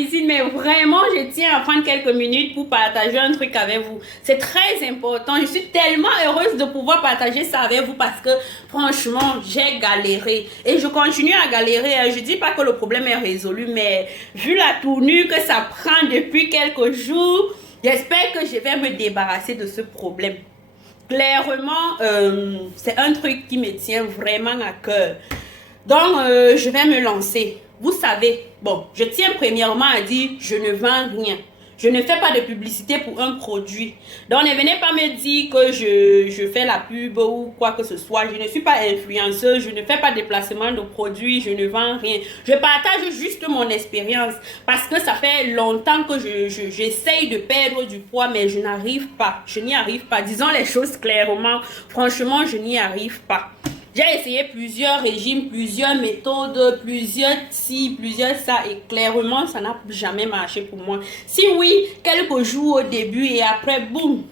cuisine, mais vraiment, je tiens à prendre quelques minutes pour partager un truc avec vous. C'est très important. Je suis tellement heureuse de pouvoir partager ça avec vous parce que, franchement, j'ai galéré. Et je continue à galérer. Je dis pas que le problème est résolu, mais vu la tournure que ça prend depuis quelques jours, j'espère que je vais me débarrasser de ce problème. Clairement, c'est un truc qui me tient vraiment à cœur. Donc, je vais me lancer. Vous savez, bon, je tiens premièrement à dire, je ne vends rien. Je ne fais pas de publicité pour un produit. Donc, ne venez pas me dire que je fais la pub ou quoi que ce soit. Je ne suis pas influenceuse, je ne fais pas de placement de produits, je ne vends rien. Je partage juste mon expérience parce que ça fait longtemps que j'essaye de perdre du poids, mais je n'arrive pas. Je n'y arrive pas. Disons les choses clairement. Franchement, je n'y arrive pas. J'ai essayé plusieurs régimes, plusieurs méthodes, plusieurs ci, plusieurs ça, et clairement, ça n'a jamais marché pour moi. Si oui, quelques jours au début et après, boum,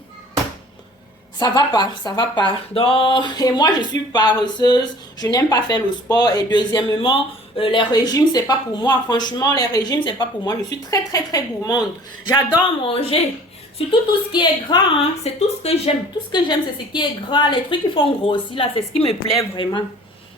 ça va pas, ça va pas. Donc, et moi, je suis paresseuse, je n'aime pas faire le sport. Et deuxièmement, les régimes, c'est pas pour moi. Franchement, les régimes, c'est pas pour moi. Je suis très, très, très gourmande. J'adore manger. Surtout tout ce qui est gras, hein, c'est tout ce que j'aime. Tout ce que j'aime, c'est ce qui est gras. Les trucs qui font grossir, là, c'est ce qui me plaît vraiment.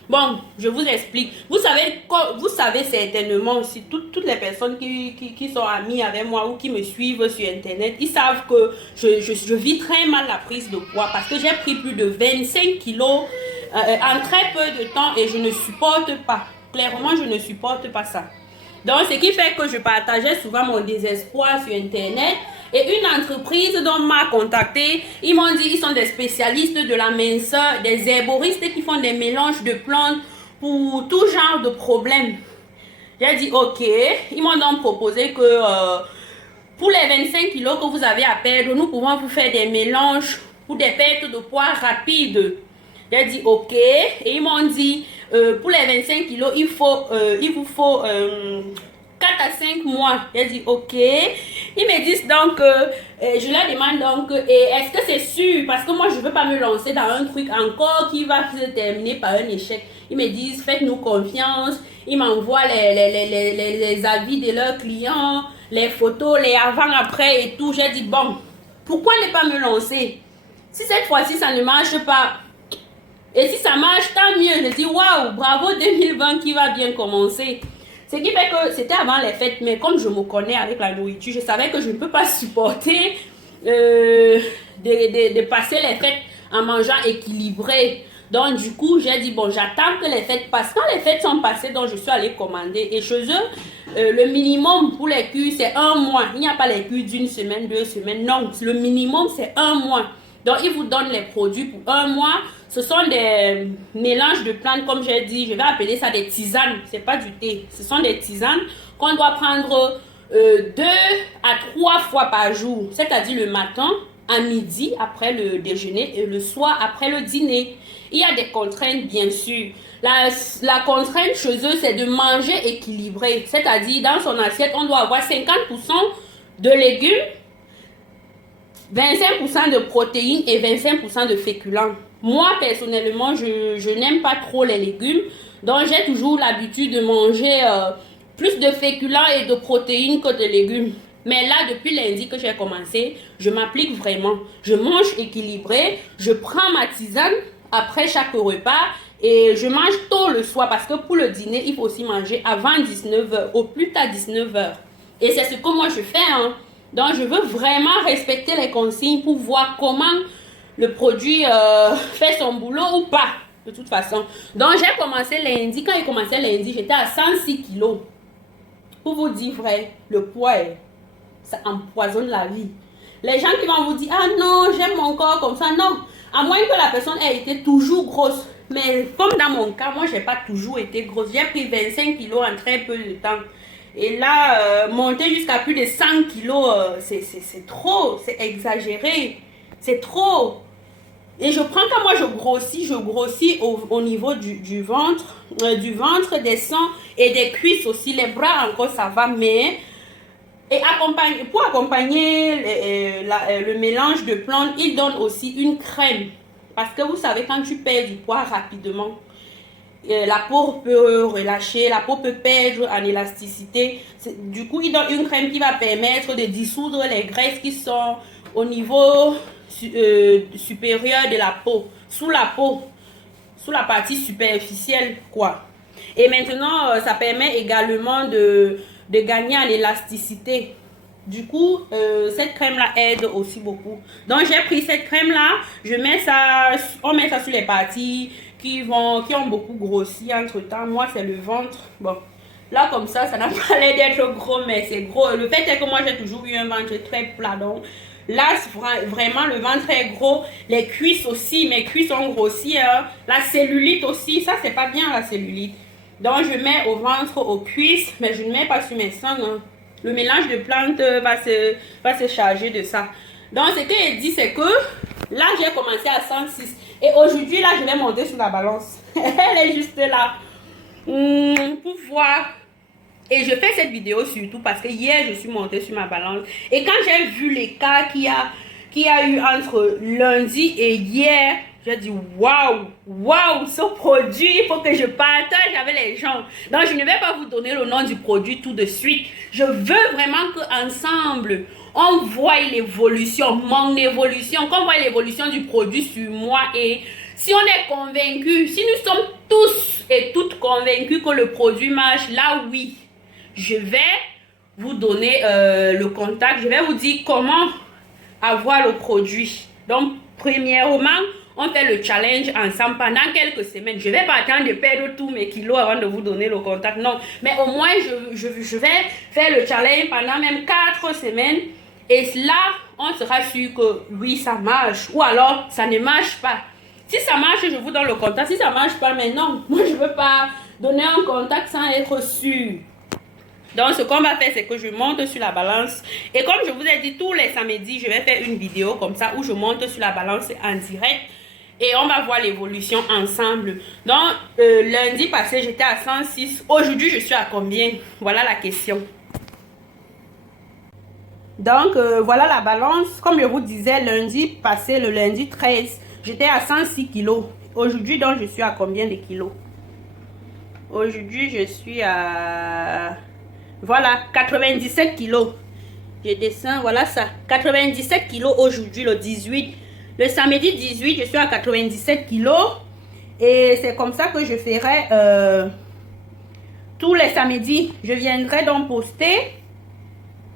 Bon, je vous explique. Vous savez certainement aussi, toutes les personnes qui sont amies avec moi ou qui me suivent sur Internet, ils savent que je vis très mal la prise de poids parce que j'ai pris plus de 25 kilos en très peu de temps et je ne supporte pas. Clairement, je ne supporte pas ça. Donc, ce qui fait que je partageais souvent mon désespoir sur Internet. Et une entreprise dont m'a contacté, ils m'ont dit qu'ils sont des spécialistes de la minceur, des herboristes qui font des mélanges de plantes pour tout genre de problèmes. J'ai dit ok. Ils m'ont donc proposé que pour les 25 kilos que vous avez à perdre, nous pouvons vous faire des mélanges pour des pertes de poids rapides. J'ai dit ok. Et ils m'ont dit pour les 25 kilos, il vous faut 4 à 5 mois. J'ai dit ok. Ils me disent donc, je leur demande donc, est-ce que c'est sûr? Parce que moi, je ne veux pas me lancer dans un truc encore qui va se terminer par un échec. Ils me disent, faites-nous confiance. Ils m'envoient les avis de leurs clients, les photos, les avant-après et tout. J'ai dit, bon, pourquoi ne pas me lancer? Si cette fois-ci, ça ne marche pas, et si ça marche, tant mieux. Je dis, waouh, bravo 2020 qui va bien commencer. Ce qui fait que c'était avant les fêtes, mais comme je me connais avec la nourriture, je savais que je ne peux pas supporter de passer les fêtes en mangeant équilibré. Donc du coup, j'ai dit, bon, j'attends que les fêtes passent. Quand les fêtes sont passées, donc je suis allée commander. Et chez eux, le minimum pour les cures, c'est 1 mois. Il n'y a pas les cures d'une semaine, 2 semaines. Non, le minimum, c'est 1 mois. Donc, ils vous donnent les produits pour 1 mois. Ce sont des mélanges de plantes, comme j'ai dit. Je vais appeler ça des tisanes. Ce n'est pas du thé. Ce sont des tisanes qu'on doit prendre 2 à 3 fois par jour. C'est-à-dire le matin, à midi, après le déjeuner et le soir, après le dîner. Il y a des contraintes, bien sûr. La contrainte chez eux, c'est de manger équilibré. C'est-à-dire, dans son assiette, on doit avoir 50% de légumes, 25% de protéines et 25% de féculents. Moi, personnellement, je n'aime pas trop les légumes. Donc, j'ai toujours l'habitude de manger plus de féculents et de protéines que de légumes. Mais là, depuis lundi que j'ai commencé, je m'applique vraiment. Je mange équilibré, je prends ma tisane après chaque repas et je mange tôt le soir parce que pour le dîner, il faut aussi manger avant 19h, au plus tard 19h. Et c'est ce que moi je fais, hein. Donc, je veux vraiment respecter les consignes pour voir comment le produit fait son boulot ou pas, de toute façon. Donc, j'ai commencé lundi. Quand j'ai commencé lundi, j'étais à 106 kilos. Pour vous dire vrai, le poids, ça empoisonne la vie. Les gens qui vont vous dire, ah non, j'aime mon corps comme ça. Non, à moins que la personne ait été toujours grosse. Mais comme dans mon cas, moi, je n'ai pas toujours été grosse. J'ai pris 25 kilos en très peu de temps. Et là, monter jusqu'à plus de 100 kilos, c'est trop, c'est exagéré, c'est trop. Et je prends quand moi je grossis au niveau du ventre, des seins et des cuisses aussi. Les bras encore ça va, mais pour accompagner le mélange de plantes, ils donnent aussi une crème. Parce que vous savez, quand tu perds du poids rapidement, La peau peut relâcher, la peau peut perdre en élasticité. Du coup, il donne une crème qui va permettre de dissoudre les graisses qui sont au niveau supérieur de la peau, sous la partie superficielle, quoi. Et maintenant, ça permet également de gagner en élasticité. Du coup, cette crème-là aide aussi beaucoup. Donc, j'ai pris cette crème-là, on met ça sur les parties qui ont beaucoup grossi entre-temps. Moi, c'est le ventre. Bon, là, comme ça n'a pas l'air d'être gros, mais c'est gros. Le fait est que moi, j'ai toujours eu un ventre très plat, donc là, vraiment, le ventre est gros. Les cuisses aussi, mes cuisses ont grossi. Hein. La cellulite aussi, ça, c'est pas bien, la cellulite. Donc, je mets au ventre, aux cuisses, mais je ne mets pas sur mes seins. Hein. Le mélange de plantes va se charger de ça. Donc, ce que je dis, c'est que là, j'ai commencé à 106. Et aujourd'hui, là, je vais monter sur la balance. Elle est juste là. Pour voir. Et je fais cette vidéo surtout parce que hier, je suis montée sur ma balance. Et quand j'ai vu l'écart qu'il y a eu entre lundi et hier, j'ai dit waouh, ce produit, il faut que je partage avec les gens. Donc, je ne vais pas vous donner le nom du produit tout de suite. Je veux vraiment qu'ensemble, on voit l'évolution, mon évolution, qu'on voit l'évolution du produit sur moi. Et si on est convaincu, si nous sommes tous et toutes convaincus que le produit marche, là oui, je vais vous donner le contact. Je vais vous dire comment avoir le produit. Donc, premièrement, on fait le challenge ensemble pendant quelques semaines. Je ne vais pas attendre de perdre tous mes kilos avant de vous donner le contact. Non, mais au moins, je vais faire le challenge pendant même 4 semaines. Et là, on sera sûr que oui, ça marche. Ou alors, ça ne marche pas. Si ça marche, je vous donne le contact. Si ça ne marche pas, mais non, moi, je ne veux pas donner un contact sans être sûr. Donc, ce qu'on va faire, c'est que je monte sur la balance. Et comme je vous ai dit, tous les samedis, je vais faire une vidéo comme ça où je monte sur la balance en direct. Et on va voir l'évolution ensemble. Donc, lundi passé, j'étais à 106. Aujourd'hui, je suis à combien? Voilà la question. Donc, voilà la balance. Comme je vous disais, lundi passé, le lundi 13, j'étais à 106 kilos. Aujourd'hui, donc, je suis à combien de kilos? Aujourd'hui, je suis à... Voilà, 97 kilos. Je descends, voilà ça. 97 kilos aujourd'hui, le 18. Le samedi 18, je suis à 97 kilos. Et c'est comme ça que je ferai tous les samedis. Je viendrai donc poster.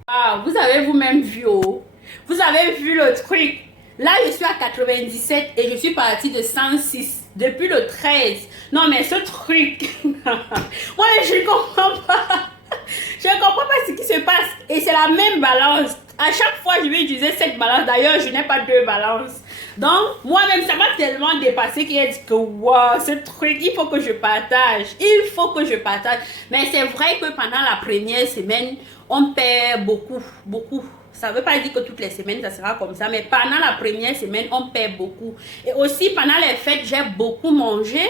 Ah, vous avez vous-même vu, oh. Vous avez vu le truc. Là, je suis à 97 et je suis partie de 106 depuis le 13. Non, mais ce truc, moi, je ne comprends pas. Je ne comprends pas ce qui se passe. Et c'est la même balance. À chaque fois, je vais utiliser cette balance. D'ailleurs, je n'ai pas 2 balances. Donc, moi-même, ça m'a tellement dépassé qu'il a dit que, wow, ce truc, il faut que je partage. Il faut que je partage. Mais c'est vrai que pendant la première semaine, on perd beaucoup, beaucoup. Ça ne veut pas dire que toutes les semaines, ça sera comme ça. Mais pendant la première semaine, on perd beaucoup. Et aussi, pendant les fêtes, j'ai beaucoup mangé.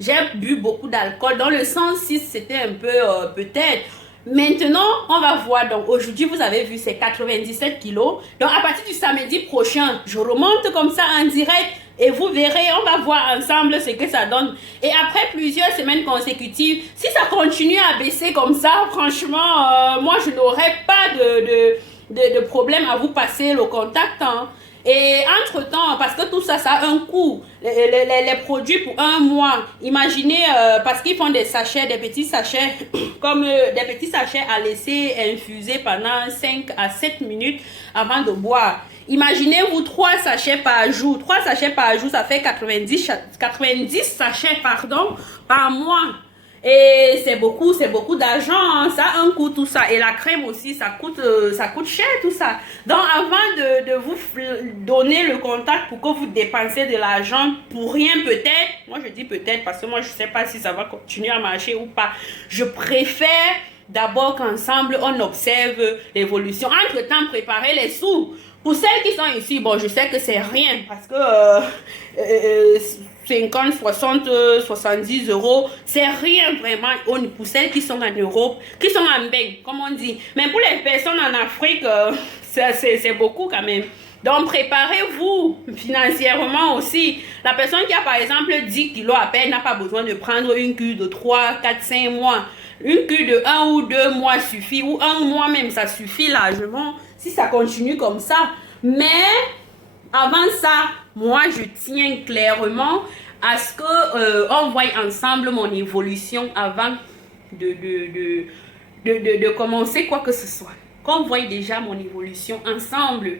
J'ai bu beaucoup d'alcool. Dans le 106, c'était un peu, peut-être. Maintenant, on va voir. Donc, aujourd'hui, vous avez vu, c'est 97 kilos. Donc, à partir du samedi prochain, je remonte comme ça en direct. Et vous verrez, on va voir ensemble ce que ça donne. Et après plusieurs semaines consécutives, si ça continue à baisser comme ça, franchement, moi, je n'aurai pas de problème à vous passer le contact. Hein. Et entre-temps, parce que tout ça, ça a un coût. Les produits pour 1 mois, imaginez, parce qu'ils font des sachets, des petits sachets, comme des petits sachets à laisser infuser pendant 5 à 7 minutes avant de boire. Imaginez-vous 3 sachets par jour. 3 sachets par jour, ça fait 90 sachets, pardon, par mois. Et c'est beaucoup d'argent, hein. Ça a un coût tout ça. Et la crème aussi, ça coûte cher tout ça. Donc avant de vous donner le contact pour que vous dépensez de l'argent pour rien peut-être, moi je dis peut-être parce que moi je sais pas si ça va continuer à marcher ou pas. Je préfère d'abord qu'ensemble on observe l'évolution. Entre-temps, préparer les sous. Pour celles qui sont ici, bon, je sais que c'est rien parce que 50, 60, 70 euros, c'est rien vraiment pour celles qui sont en Europe, qui sont en bain, comme on dit. Mais pour les personnes en Afrique, c'est beaucoup quand même. Donc, préparez-vous financièrement aussi. La personne qui a par exemple 10 kilos à peine n'a pas besoin de prendre une cure de 3, 4, 5 mois. Une cure de 1 ou 2 mois suffit, ou 1 mois même, ça suffit largement si ça continue comme ça. Mais avant ça, moi je tiens clairement à ce que on voie ensemble mon évolution avant de commencer quoi que ce soit. Qu'on voie déjà mon évolution ensemble.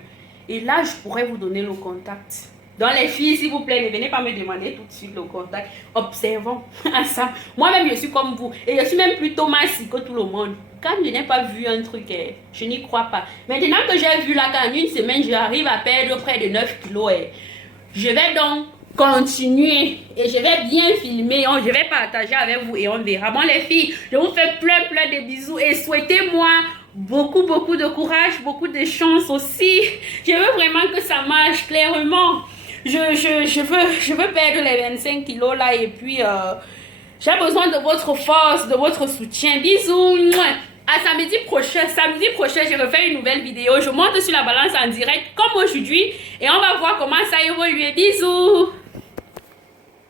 Et là, je pourrais vous donner le contact. Dans les filles, s'il vous plaît, ne venez pas me demander tout de suite le contact. Observons ensemble. Moi-même, je suis comme vous. Et je suis même plutôt massue que tout le monde. Quand je n'ai pas vu un truc, je n'y crois pas. Maintenant que j'ai vu là qu'en une semaine, j'arrive à perdre près de 9 kilos. Je vais donc continuer et je vais bien filmer. Je vais partager avec vous et on verra. Bon, les filles, je vous fais plein de bisous et souhaitez-moi beaucoup de courage, beaucoup de chance aussi. Je veux vraiment que ça marche clairement. Je veux perdre les 25 kilos là et puis j'ai besoin de votre force, de votre soutien. Bisous. À samedi prochain, je refais une nouvelle vidéo. Je monte sur la balance en direct comme aujourd'hui et on va voir comment ça évolue. Bisous.